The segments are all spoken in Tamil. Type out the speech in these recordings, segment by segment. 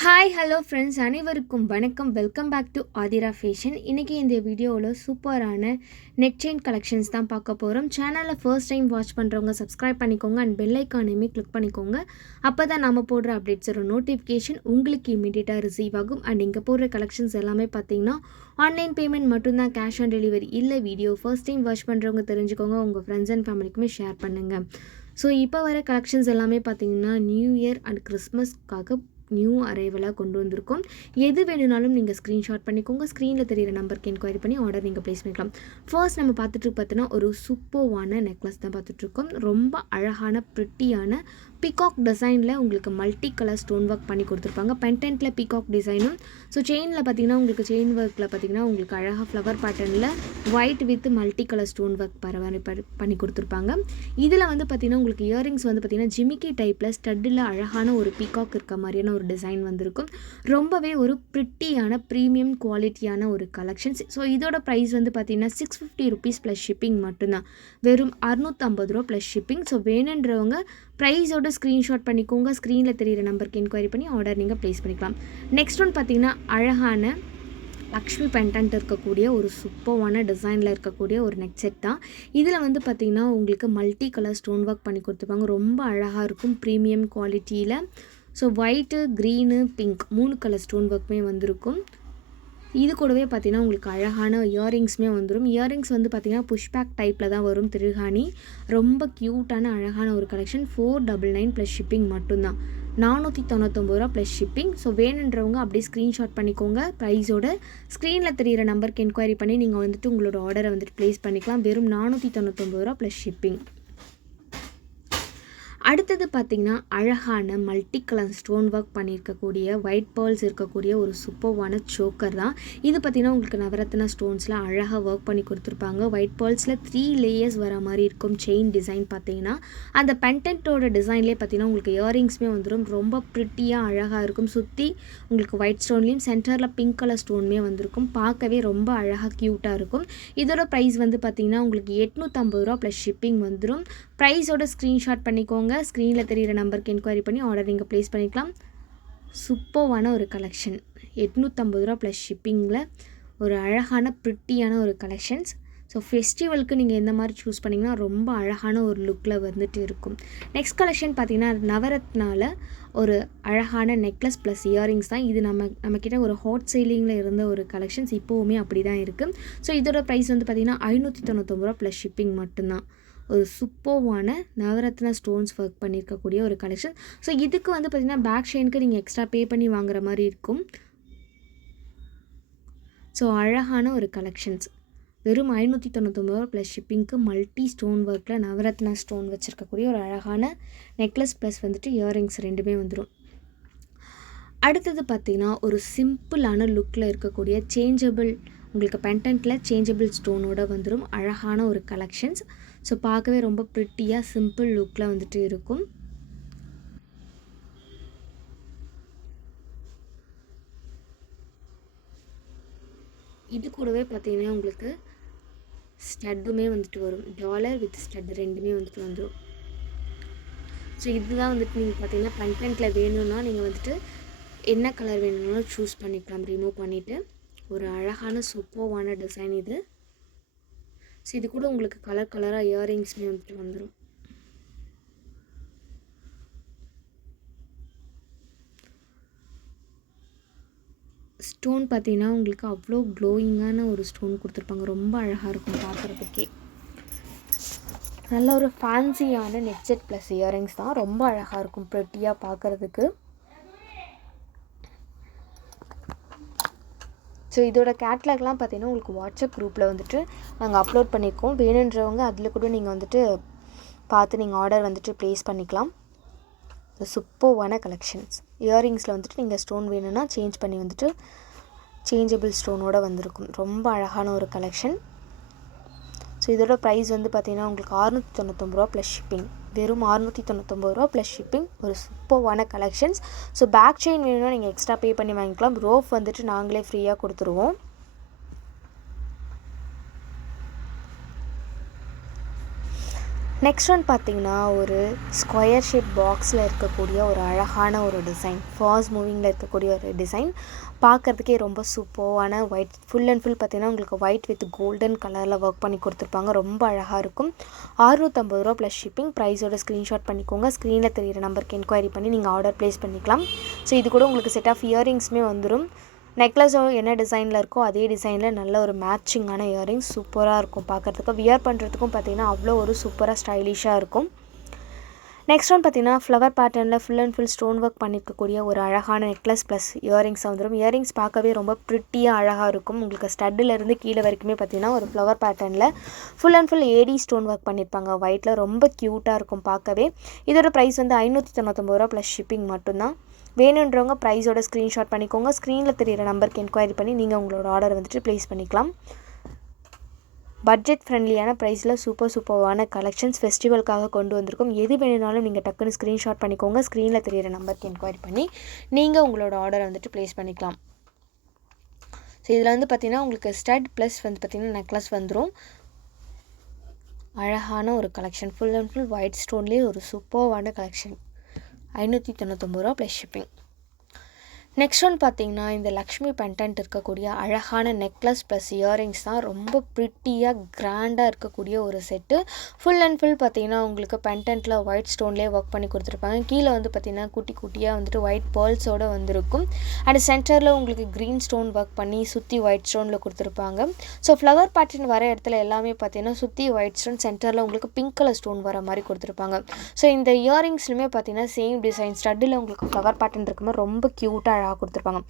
ஹாய் ஹலோ ஃப்ரெண்ட்ஸ், அனைவருக்கும் வணக்கம். Welcome back to Aathira fashion. இன்றைக்கி இந்த வீடியோவில் சூப்பரான நெக் செயின் கலெக்ஷன்ஸ் தான் பார்க்க போகிறோம். சேனலை ஃபர்ஸ்ட் டைம் வாட்ச் பண்ணுறவங்க சப்ஸ்கிரைப் பண்ணிக்கோங்க அண்ட் பெல் ஐக்கானையுமே கிளிக் பண்ணிக்கோங்க. அப்போ தான் நம்ம போடுற அப்டேட்ஸோட நோட்டிஃபிகேஷன் உங்களுக்கு இமீடியட்டாக ரிசீவ் ஆகும். அண்ட் இங்கே போடுற கலெக்ஷன்ஸ் எல்லாமே பார்த்தீங்கன்னா ஆன்லைன் பேமெண்ட் மட்டும்தான், கேஷ் ஆன் டெலிவரி இல்லை. வீடியோ ஃபர்ஸ்ட் டைம் வாட்ச் பண்ணுறவங்க தெரிஞ்சுக்கோங்க, உங்கள் ஃப்ரெண்ட்ஸ் அண்ட் ஃபேமிலிக்குமே ஷேர் பண்ணுங்கள். ஸோ இப்போ வர கலெக்ஷன்ஸ் எல்லாமே பார்த்தீங்கன்னா நியூ இயர் அண்ட் கிறிஸ்மஸ்க்காக நியூ அரைவலாக கொண்டு வந்திருக்கோம். எது வேணுனாலும் நீங்கள் ஸ்க்ரீன்ஷாட் பண்ணிக்கோங்க. ஸ்க்ரீனில் தெரியிற நம்பருக்கு என்கொயரி பண்ணி ஆர்டர் நீங்கள் ப்ளேஸ் பண்ணிக்கலாம். ஃபர்ஸ்ட் நம்ம பார்த்தீங்கன்னா ஒரு சூப்பர்வான நெக்லஸ் தான் பார்த்துட்ருக்கோம். ரொம்ப அழகான ப்ரிட்டியான பீகாக் டிசைனில் உங்களுக்கு மல்டி கலர் ஸ்டோன் ஒர்க் பண்ணி கொடுத்துருப்பாங்க. பென்டென்ட்டில் பீகாக் டிசைனும், ஸோ செயினில் பார்த்தீங்கன்னா உங்களுக்கு செயின் ஒர்க்கில் பார்த்தீங்கன்னா உங்களுக்கு அழகாக ஃப்ளவர் பேட்டர்னில் white with multi colour stone work பண்ணி கொடுத்துருப்பாங்க. இதில் வந்து பார்த்திங்கன்னா உங்களுக்கு இயரிங்ஸ் வந்து பார்த்திங்கன்னா ஜிமிக்கி டைப்பில் ஸ்டட்டில் அழகான ஒரு பீகாக் இருக்க மாதிரியான ஒரு டிசைன் வந்திருக்கும். ரொம்பவே ஒரு ப்ரிட்டியான ப்ரீமியம் குவாலிட்டியான ஒரு கலெக்ஷன்ஸ். ஸோ இதோட ப்ரைஸ் வந்து பார்த்திங்கன்னா 650 ருபீஸ் ப்ளஸ் ஷிப்பிங் மட்டும்தான். வெறும் 650 ரூபா ப்ளஸ் ஷிப்பிங். ஸோ வேணுன்றவங்க ப்ரைஸோட ஸ்க்ரீன்ஷாட் பண்ணிக்கோங்க. ஸ்க்ரீனில் தெரியிற நம்பருக்கு என்கொயரி பண்ணி ஆர்டர் நீங்கள் ப்ளேஸ் பண்ணிக்கலாம். நெக்ஸ்ட் ஒன் பார்த்திங்கன்னா அழகான லக்ஷ்மி பெண்டன்ட் இருக்கக்கூடிய ஒரு சூப்பர்வான டிசைனில் இருக்கக்கூடிய ஒரு நெக் செட் தான். இதில் வந்து பார்த்திங்கன்னா உங்களுக்கு மல்டி கலர் ஸ்டோன் ஒர்க் பண்ணி கொடுத்துருப்பாங்க. ரொம்ப அழகாக இருக்கும், ப்ரீமியம் குவாலிட்டியில். So white, green, pink 3 colour stone ஒர்க்குமே வந்திருக்கும். இது கூடவே பார்த்திங்கன்னா உங்களுக்கு அழகான இயரிங்ஸுமே வந்துடும். இயரிங்ஸ் வந்து பார்த்திங்கன்னா புஷ்பேக் டைப்பில் தான் வரும். திருகாணி ரொம்ப க்யூட்டான அழகான ஒரு கலெக்ஷன். 499 ப்ளஸ் ஷிப்பிங் மட்டும்தான். 499 ரூபா ப்ளஸ் ஷிப்பிங். ஸோ வேணுன்றவங்க அப்படியே ஸ்க்ரீன்ஷாட் பண்ணிக்கோங்க. ப்ரைஸோட ஸ்க்ரீனில் தெரியிற நம்பருக்கு என்கொயரி பண்ணி நீங்கள் வந்துட்டு உங்களோட ஆர்டரை வந்துட்டு ப்ளேஸ் பண்ணிக்கலாம். வெறும் 499 ரூபா ப்ளஸ் ஷிப்பிங். அடுத்தது பார்த்திங்கன்னா அழகான மல்டி கலர் ஸ்டோன் ஒர்க் பண்ணியிருக்கக்கூடிய ஒயிட் பேர்ல்ஸ் இருக்கக்கூடிய ஒரு சூப்பர்வான சோக்கர் தான். இது பார்த்திங்கன்னா உங்களுக்கு நவரத்னா ஸ்டோன்ஸில் அழகாக ஒர்க் பண்ணி கொடுத்துருப்பாங்க. ஒயிட் பேர்ல்ஸில் 3 லேயர்ஸ் வர மாதிரி இருக்கும். செயின் டிசைன் பார்த்திங்கன்னா அந்த பெண்டன்ட்டோட டிசைன்லேயே பார்த்திங்கன்னா உங்களுக்கு இயரிங்ஸுமே வந்துடும். ரொம்ப ப்ரிட்டியாக அழகாக இருக்கும். சுற்றி உங்களுக்கு ஒயிட் ஸ்டோன்லேயும் சென்டரில் பிங்க் கலர் ஸ்டோனுமே வந்திருக்கும். பார்க்கவே ரொம்ப அழகாக க்யூட்டாக இருக்கும். இதோட ப்ரைஸ் வந்து பார்த்திங்கன்னா உங்களுக்கு 850 ரூபா ப்ளஸ் ஷிப்பிங் வந்துடும். ப்ரைஸோட ஸ்க்ரீன்ஷாட் பண்ணிக்கோங்க. ஸ்க்ரீனில் தெரியிற நம்பருக்கு என்கொயரி பண்ணி ஆர்டர் நீங்கள் ப்ளேஸ் பண்ணிக்கலாம். சூப்பர்வான ஒரு கலெக்ஷன். 850 ரூபா ப்ளஸ் ஷிப்பிங்கில் ஒரு அழகான ப்ரிட்டியான ஒரு கலெக்ஷன்ஸ். ஸோ ஃபெஸ்டிவலுக்கு நீங்கள் எந்த மாதிரி சூஸ் பண்ணிங்கன்னா ரொம்ப அழகான ஒரு லுக்கில் வந்துட்டு இருக்கும். நெக்ஸ்ட் கலெக்ஷன் பார்த்திங்கன்னா நவரத்னாவில் ஒரு அழகான நெக்லஸ் ப்ளஸ் இயரிங்ஸ் தான். இது நம்மக்கிட்ட ஒரு ஹாட் சேலிங்கில் இருந்த ஒரு கலெக்ஷன்ஸ் இப்போவுமே அப்படி தான் இருக்குது. ஸோ இதோட ப்ரைஸ் வந்து பார்த்திங்கன்னா 599 ரூபா ப்ளஸ் ஷிப்பிங் மட்டும்தான். ஒரு சூப்பர்வான நவரத்னா ஸ்டோன்ஸ் ஒர்க் பண்ணியிருக்கக்கூடிய ஒரு கலெக்ஷன். ஸோ இதுக்கு வந்து பார்த்திங்கன்னா பேக் செயினுக்கு நீங்கள் எக்ஸ்ட்ரா பே பண்ணி வாங்குற மாதிரி இருக்கும். ஸோ அழகான ஒரு கலெக்ஷன்ஸ். வெறும் 599 ரூபா ப்ளஸ் ஷிப்பிங்க்கு மல்டி ஸ்டோன் ஒர்க்கில் நவரத்னா ஸ்டோன் வச்சுருக்கக்கூடிய ஒரு அழகான நெக்லஸ் ப்ளஸ் வந்துட்டு இயரிங்ஸ் ரெண்டுமே வந்துடும். அடுத்தது பார்த்திங்கன்னா ஒரு சிம்பிளான லுக்கில் இருக்கக்கூடிய சேஞ்சபிள் உங்களுக்கு பெண்டன்ட்டில் சேஞ்சபிள் ஸ்டோனோடு வந்துடும். அழகான ஒரு கலெக்ஷன்ஸ். ஸோ பார்க்கவே ரொம்ப ப்ரிட்டியாக சிம்பிள் லுக்கில் வந்துட்டு இருக்கும். இது கூடவே பார்த்திங்கன்னா உங்களுக்கு ஸ்டட்டுமே வந்துட்டு வரும். டாலர் வித் ஸ்டட் ரெண்டுமே வந்துட்டு வந்துடும். ஸோ இதுதான் வந்துட்டு நீங்கள் பார்த்திங்கன்னா பெண்டன்ட்டில் வேணும்னா நீங்கள் வந்துட்டு என்ன கலர் வேணும்னாலும் சூஸ் பண்ணிக்கலாம். ரிமூவ் பண்ணிவிட்டு ஒரு அழகான சூப்பர்வான டிசைன் இது. ஸோ இது கூட உங்களுக்கு கலர் கலராக இயரிங்ஸ்மே வந்துட்டு வந்துடும். ஸ்டோன் பார்த்திங்கன்னா உங்களுக்கு அவ்வளோ க்ளோயிங்கான ஒரு ஸ்டோன் கொடுத்துருப்பாங்க. ரொம்ப அழகாக இருக்கும் பார்க்குறதுக்கே. நல்ல ஒரு ஃபேன்சியான நெக் செட் ப்ளஸ் இயரிங்ஸ் தான். ரொம்ப அழகாக இருக்கும் ப்ரெட்டியாக பார்க்குறதுக்கு. ஸோ இதோட கேட்லாக்லாம் பார்த்திங்கன்னா உங்களுக்கு வாட்ஸ்அப் குரூப்பில் வந்துட்டு நாங்கள் அப்லோட் பண்ணியிருக்கோம். வேணுன்றவங்க அதில் கூட நீங்கள் வந்துட்டு பார்த்து நீங்கள் ஆர்டர் வந்துட்டு ப்ளேஸ் பண்ணிக்கலாம். சூப்பர்வான கலெக்ஷன்ஸ். இயரிங்ஸில் வந்துட்டு நீங்கள் ஸ்டோன் வேணும்னா சேஞ்ச் பண்ணி வந்துட்டு சேஞ்சபிள் ஸ்டோனோடு வந்திருக்கும். ரொம்ப அழகான ஒரு கலெக்ஷன். ஸோ இதோட ப்ரைஸ் வந்து பார்த்திங்கன்னா உங்களுக்கு 699 ரூபா ப்ளஸ் ஷிப்பிங். வெறும் 699 ரூபா ப்ளஸ் ஷிப்பிங். ஒரு சூப்பர்வான கலெக்ஷன்ஸ். ஸோ பேக் செயின் வேணும்னா நீங்கள் எக்ஸ்ட்ரா பே பண்ணி வாங்கிக்கலாம். ரோப் வந்துட்டு நாங்களே ஃப்ரீயாக கொடுத்துருவோம். நெக்ஸ்ட் ஒன் பார்த்திங்கன்னா ஒரு ஸ்கொயர் ஷேப் பாக்ஸில் இருக்கக்கூடிய ஒரு அழகான ஒரு டிசைன், ஃபாஸ்ட் மூவிங்கில் இருக்கக்கூடிய ஒரு டிசைன். பார்க்குறதுக்கே ரொம்ப சூப்பரான ஒயிட், ஃபுல் அண்ட் ஃபுல் பார்த்திங்கன்னா உங்களுக்கு ஒயிட் வித் கோல்டன் கலரில் ஒர்க் பண்ணி கொடுத்துருப்பாங்க. ரொம்ப அழகாக இருக்கும். 650 ரூபா ப்ளஸ் ஷிப்பிங். ப்ரைஸோட ஸ்க்ரீன்ஷாட் பண்ணிக்கோங்க. ஸ்க்ரீனில் தெரிகிற நம்பருக்கு என்கொயரி பண்ணி நீங்கள் ஆர்டர் ப்ளேஸ் பண்ணிக்கலாம். ஸோ இது கூட உங்களுக்கு செட் ஆஃப் இயரிங்ஸுமே வந்துடும். நெக்லஸோ என்ன டிசைனில் இருக்கோ அதே டிசைனில் நல்ல ஒரு மேட்சிங்கான இயரிங்ஸ் சூப்பராக இருக்கும் பார்க்குறதுக்கு. வியர் பண்ணுறதுக்கும் பார்த்திங்கன்னா அவ்வளோ ஒரு சூப்பராக ஸ்டைலிஷாக இருக்கும். நெக்ஸ்ட் ஒன் பார்த்திங்கன்னா ஃப்ளவர் பேட்டர்னில் full and full stone work பண்ணியிருக்கக்கூடிய ஒரு அழகான நெக்லஸ் ப்ளஸ் இயரிங்ஸ் வந்துடும். இயரிங்ஸ் பார்க்கவே ரொம்ப ப்ரிட்டியாக அழகாக இருக்கும். உங்களுக்கு ஸ்டட்டிலேருந்து கீழே வரைக்குமே பார்த்திங்கன்னா ஒரு ஃப்ளவர் பேட்டர்னில் full and full AD stone work பண்ணியிருப்பாங்க ஒயிட்டில். ரொம்ப க்யூட்டாக இருக்கும் பார்க்கவே. இதோட ப்ரைஸ் வந்து 599 ரூபா ப்ளஸ் ஷிப்பிங் மட்டும்தான். வேணுன்றவங்க ப்ரைஸோட ஸ்க்ரீன்ஷாட் பண்ணிக்கோங்க. ஸ்க்ரீனில் தெரிகிற நம்பருக்கு என்கொயரி பண்ணி நீங்கள் உங்களோட ஆர்டர் வந்துட்டு ப்ளேஸ் பண்ணிக்கலாம். பட்ஜெட் ஃப்ரெண்ட்லியான ப்ரைஸில் சூப்பரான கலெக்ஷன்ஸ் ஃபெஸ்டிவலுக்காக கொண்டு வந்திருக்கும். எது வேணுனாலும் நீங்கள் டக்குன்னு ஸ்க்ரீன்ஷாட் பண்ணிக்கோங்க. ஸ்க்ரீனில் தெரிகிற நம்பருக்கு என்கொயரி பண்ணி நீங்கள் உங்களோட ஆர்டரை வந்துட்டு ப்ளேஸ் பண்ணிக்கலாம். ஸோ இதில் வந்து பார்த்திங்கன்னா உங்களுக்கு ஸ்டட் ப்ளஸ் வந்து பார்த்திங்கன்னா நெக்லஸ் வந்துடும். அழகான ஒரு collection, full and full white ஸ்டோன்லேயே ஒரு சூப்பரான கலெக்ஷன். 599 ரூபா ப்ளஸ் ஷிப்பிங். நெக்ஸ்ட் ஒன் பார்த்திங்கன்னா இந்த லக்ஷ்மி பெண்டன்ட் இருக்கக்கூடிய அழகான நெக்லஸ் ப்ளஸ் இயரிங்ஸ் தான். ரொம்ப ப்ரிட்டியாக கிராண்டாக இருக்கக்கூடிய ஒரு செட்டு. ஃபுல் அண்ட் ஃபுல் பார்த்திங்கன்னா உங்களுக்கு பெண்டன்ட்டில் ஒயிட் ஸ்டோன்லேயே ஒர்க் பண்ணி கொடுத்துருப்பாங்க. கீழே வந்து பார்த்திங்கன்னா குட்டி குட்டியாக வந்துட்டு ஒயிட் பேர்ல்ஸோடு வந்திருக்கும். அண்ட் சென்டரில் உங்களுக்கு க்ரீன் ஸ்டோன் ஒர்க் பண்ணி சுற்றி ஒயிட் ஸ்டோனில் கொடுத்துருப்பாங்க. ஸோ ஃப்ளவர் பேட்டர்ன் வர இடத்துல எல்லாமே பார்த்திங்கன்னா சுற்றி ஒயிட் ஸ்டோன், சென்டரில் உங்களுக்கு பிங்க் கலர் ஸ்டோன் வர மாதிரி கொடுத்துருப்பாங்க. ஸோ இந்த இயரிங்ஸ்லுமே பார்த்திங்கன்னா சேம் டிசைன், ஸ்டட்டில் உங்களுக்கு ஃப்ளவர் பேட்டர்ன் இருக்கும்போது ரொம்ப க்யூட்டாக அழகாக கொடுத்துருப்பாங்க.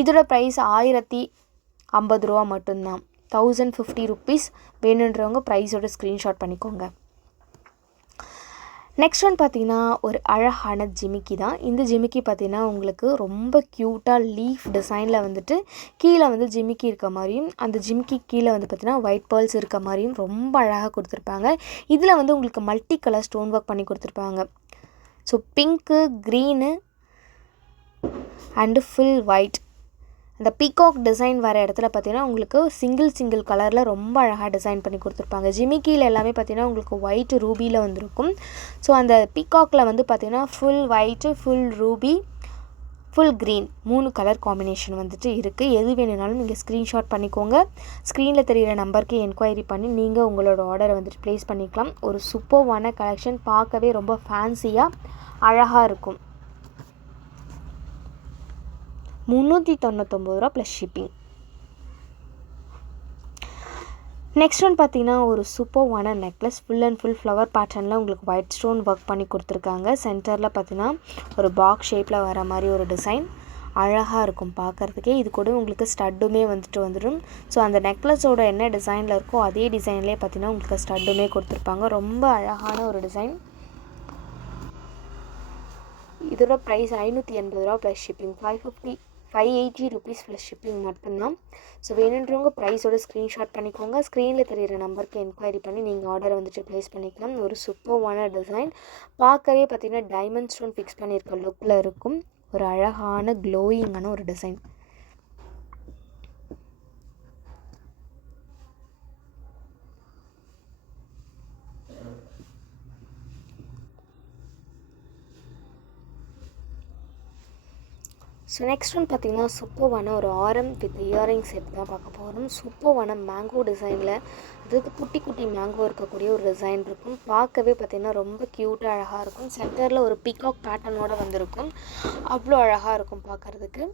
இதோட ப்ரைஸ் 1050 ரூபா மட்டும்தான். 1050 ருபீஸ். வேணுன்றவங்க ப்ரைஸோட ஸ்க்ரீன்ஷாட் பண்ணிக்கோங்க. நெக்ஸ்ட் ஒன் பார்த்திங்கன்னா ஒரு அழகான ஜிமிக்கி தான். இந்த ஜிமிக்கி பார்த்திங்கன்னா உங்களுக்கு ரொம்ப க்யூட்டாக லீஃப் டிசைனில் வந்துட்டு கீழே வந்து ஜிமிக்கி இருக்க மாதிரியும், அந்த ஜிமிக்கி கீழே வந்து பார்த்திங்கன்னா ஒயிட் பேர்ல்ஸ் இருக்க மாதிரியும் ரொம்ப அழகாக கொடுத்துருப்பாங்க. இதில் வந்து உங்களுக்கு மல்டி கலர் ஸ்டோன் ஒர்க் பண்ணி கொடுத்துருப்பாங்க. So pink, green and full white. அந்த பீகாக் டிசைன் வர இடத்துல பார்த்திங்கன்னா உங்களுக்கு சிங்கிள் கலரில் ரொம்ப அழகாக டிசைன் பண்ணி கொடுத்துருப்பாங்க. ஜிமிக்கியில் எல்லாமே பார்த்திங்கன்னா உங்களுக்கு ஒயிட்டு ரூபியில் வந்திருக்கும். ஸோ அந்த பீகாக்கில் வந்து பார்த்திங்கன்னா full white, full Ruby, full green 3 colour combination வந்துட்டு இருக்குது. எது வேணுனாலும் நீங்கள் ஸ்க்ரீன்ஷாட் பண்ணிக்கோங்க. ஸ்க்ரீனில் தெரிகிற நம்பருக்கு என்கொயரி பண்ணி நீங்கள் உங்களோட ஆர்டரை வந்துட்டு ப்ளேஸ் பண்ணிக்கலாம். ஒரு சூப்பர்வான கலெக்ஷன், பார்க்கவே ரொம்ப ஃபேன்சியாக அழகாக இருக்கும். 399 ரூபா ப்ளஸ் ஷிப்பிங். நெக்ஸ்ட் ஒன் பார்த்திங்கன்னா ஒரு சூப்பர்வான necklace, full and full flower பேட்டர்னில் உங்களுக்கு ஒயிட் ஸ்டோன் ஒர்க் பண்ணி கொடுத்துருக்காங்க. சென்டரில் பார்த்திங்கன்னா ஒரு பாக்ஸ் ஷேப்பில் வர மாதிரி ஒரு டிசைன் அழகாக இருக்கும் பார்க்குறதுக்கே. இது கூட உங்களுக்கு ஸ்டட்டுமே வந்துடும். ஸோ அந்த நெக்லஸோட என்ன டிசைனில் இருக்கோ அதே டிசைன்லேயே பார்த்திங்கன்னா உங்களுக்கு ஸ்டட்டுமே கொடுத்துருப்பாங்க. ரொம்ப அழகான ஒரு டிசைன். இதோட ப்ரைஸ் 580 ரூபா plus shipping. 580 rupees plus shipping மட்டும்தான். ஸோ வேணுன்றவங்க ப்ரைஸோட ஸ்க்ரீன்ஷாட் பண்ணிக்கோங்க. ஸ்க்ரீனில் தெரிகிற நம்பருக்கு என்கொயரி பண்ணி நீங்கள் ஆர்டரை வந்துட்டு ப்ளேஸ் பண்ணிக்கலாம். ஒரு சூப்பர்வான டிசைன், பார்க்கவே பார்த்திங்கன்னா டைமண்ட் ஸ்டோன் ஃபிக்ஸ் பண்ணியிருக்க லுக்கில் இருக்கும். ஒரு அழகான க்ளோயிங்கான ஒரு டிசைன். ஸோ நெக்ஸ்ட் ஒன் பார்த்திங்கன்னா சூப்பர்வான ஒரு ஆரம் வித் இயரிங் செட் தான் பார்க்க போகிறோம். சூப்பர்வான மேங்கோ டிசைனில், அதாவது குட்டி குட்டி மேங்கோ இருக்கக்கூடிய ஒரு டிசைன் இருக்கும். பார்க்கவே பார்த்திங்கன்னா ரொம்ப க்யூட்டாக அழகாக இருக்கும். சென்டரில் ஒரு பீகாக் பேட்டர்னோடு வந்திருக்கும். அவ்வளோ அழகாக இருக்கும் பார்க்குறதுக்கு.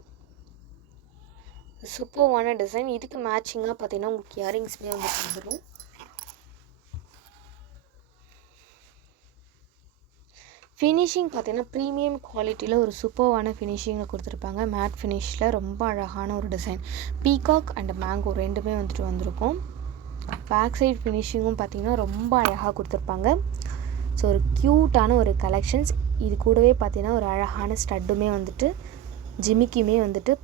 சூப்பர்வான டிசைன். இதுக்கு மேட்சிங்காக பார்த்திங்கன்னா உங்களுக்கு இயரிங்ஸ்மே வந்துடும். ஃபினிஷிங் பார்த்திங்கன்னா ப்ரீமியம் குவாலிட்டியில் ஒரு சூப்பர்வான ஃபினிஷிங்கில் கொடுத்துருப்பாங்க. மேட் ஃபினிஷில் ரொம்ப அழகான ஒரு டிசைன். பீகாக் அண்ட் மேங்கோ ரெண்டுமே வந்திருக்கும். பேக் சைட் ஃபினிஷிங்கும் பார்த்திங்கன்னா ரொம்ப அழகாக கொடுத்துருப்பாங்க. ஸோ ஒரு க்யூட்டான ஒரு கலெக்ஷன்ஸ். இது கூடவே பார்த்திங்கன்னா ஒரு அழகான ஸ்டட்டுமே ஜிமிக்கியுமே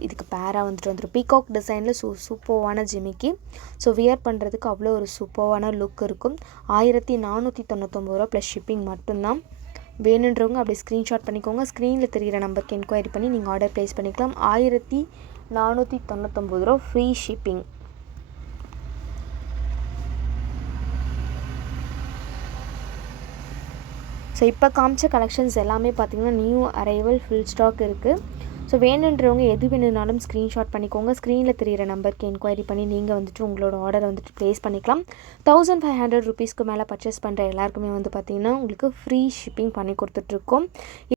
இதுக்கு பேராக வந்துடும். பீகாக் டிசைனில் சூப்பர்வான ஜிமிக்கி. ஸோ வியர் பண்ணுறதுக்கு அவ்வளோ ஒரு சூப்பர்வான லுக் இருக்கும். 1499 ரூபா ப்ளஸ் ஷிப்பிங் மட்டும்தான். வேணுன்றவங்க அப்படி ஸ்க்ரீன்ஷாட் பண்ணிக்கோங்க. ஸ்க்ரீனில் தெரிகிற நம்பருக்கு என்கொயரி பண்ணி நீங்கள் ஆர்டர் ப்ளேஸ் பண்ணிக்கலாம். 1499 ரூபா ஃப்ரீ ஷிப்பிங். ஸோ இப்போ காமிச்ச கலெக்ஷன்ஸ் எல்லாமே பார்த்திங்கன்னா நியூ அரைவல் ஃபுல் ஸ்டாக் இருக்குது. ஸோ வேணுன்றவங்க எது வேணுனாலும் ஸ்க்ரீன்ஷாட் பண்ணிக்கோங்க. ஸ்க்ரீனில் தெரியிற நம்பருக்கு என்கொயரி பண்ணி நீங்கள் வந்துட்டு உங்களோட ஆர்டர் வந்துட்டு ப்ளேஸ் பண்ணிக்கலாம். 1500 ருபீஸ்க்கு மேலே பர்ச்சேஸ் பண்ணுற எல்லாருக்குமே வந்து பார்த்திங்கன்னா உங்களுக்கு ஃப்ரீ ஷிப்பிங் பண்ணி கொடுத்துட்ருக்கோம்.